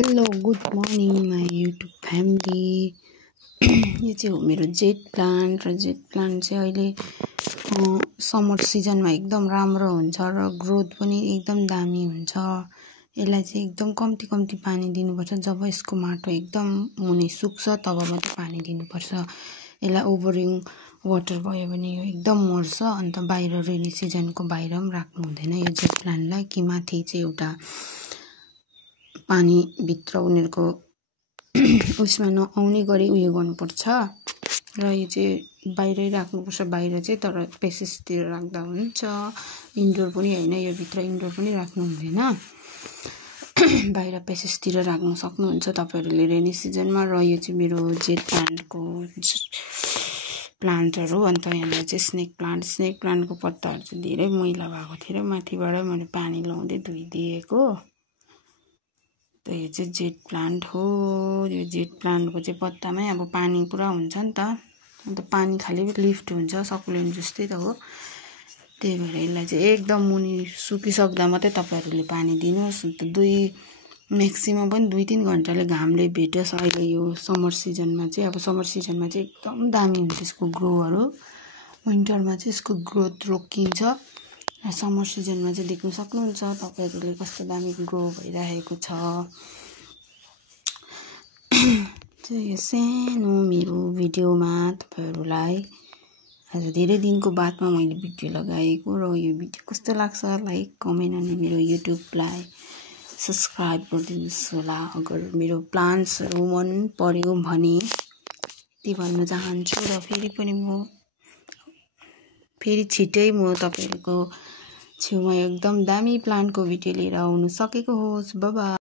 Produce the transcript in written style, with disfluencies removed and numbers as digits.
Hello good morning my YouTube family. यो चाहिँ हो मेरो जेट प्लान्ट र जेट प्लान्ट चाहिँ अहिले समर सिजनमा एकदम राम्रो हुन्छ र ग्रोथ पनि एकदम दामी हुन्छ। यसलाई चाहिँ एकदम कम्ती पानी दिनुपर्छ। जब यसको माटो एकदम मुनि सुक्छ तब मात्रै पानी दिनुपर्छ। यसलाई ओभरिङ वाटर भयो भने यो एकदम मर्छ। अन्त बाहिर रेनी सिजनको बाहिर पनि राख्नु हुँदैन यो जेट प्लान्टलाई, कि माथि चाहिँ एउटा पानीभित्र उनीहरूको उसमा नआउने गरी उयो गर्नुपर्छ र यो चाहिँ बाहिरै राख्नुपर्छ। बाहिर चाहिँ तर पेसेसतिर राख्दा हुन्छ, इन्डोर पनि होइन, यो भित्र इन्डोर पनि राख्नु हुँदैन। बाहिर पेसेसतिर राख्न सक्नुहुन्छ तपाईँहरूले रेनी सिजनमा। र यो चाहिँ मेरो जेट प्लान्टको प्लान्टहरू। अन्त यहाँ चाहिँ स्नेक प्लान्टको पत्ताहरू चाहिँ धेरै मैला भएको थियो र माथिबाटै मैले पानी लाउँदै धोइदिएको। त यो चाहिँ जेट प्लान्ट हो। यो जेट प्लान्टको चाहिँ पत्तामै अब पानी पुरा हुन्छ नि त, अन्त पानी खालि लिफ्ट हुन्छ, सकुलेन्ट जस्तै त हो। त्यही भएर यसलाई चाहिँ एकदम मुनि सुकिसक्दा मात्रै तपाईँहरूले पानी दिनुहोस्। अन्त म्याक्सिमम पनि 2-3 घन्टाले घामले भेटोस्। अहिले यो समर सिजनमा चाहिँ एकदम दामी हुन्छ यसको ग्रोहरू। विन्टरमा चाहिँ यसको ग्रोथ रोकिन्छ। समर सिजनमा चाहिँ देख्न सक्नुहुन्छ तपाईँहरूले कस्तो दामी ग्रो भइरहेको छ। यो सानो मेरो भिडियोमा तपाईँहरूलाई आज धेरै दिनको बादमा मैले भिडियो लगाएको, र यो भिडियो कस्तो लाग्छ लाइक कमेन्ट अनि मेरो युट्युबलाई सब्सक्राइब गरिदिनुहोस् होला। अगर मेरो प्लान्ट्सहरू मन पर्यो भने ती भन्न चाहन्छु। र फेरि छिटै म तपाईँहरूको छेउमा एकदम दामी प्लान्टको भिडियो लिएर आउन सकेको होस्। Bye bye.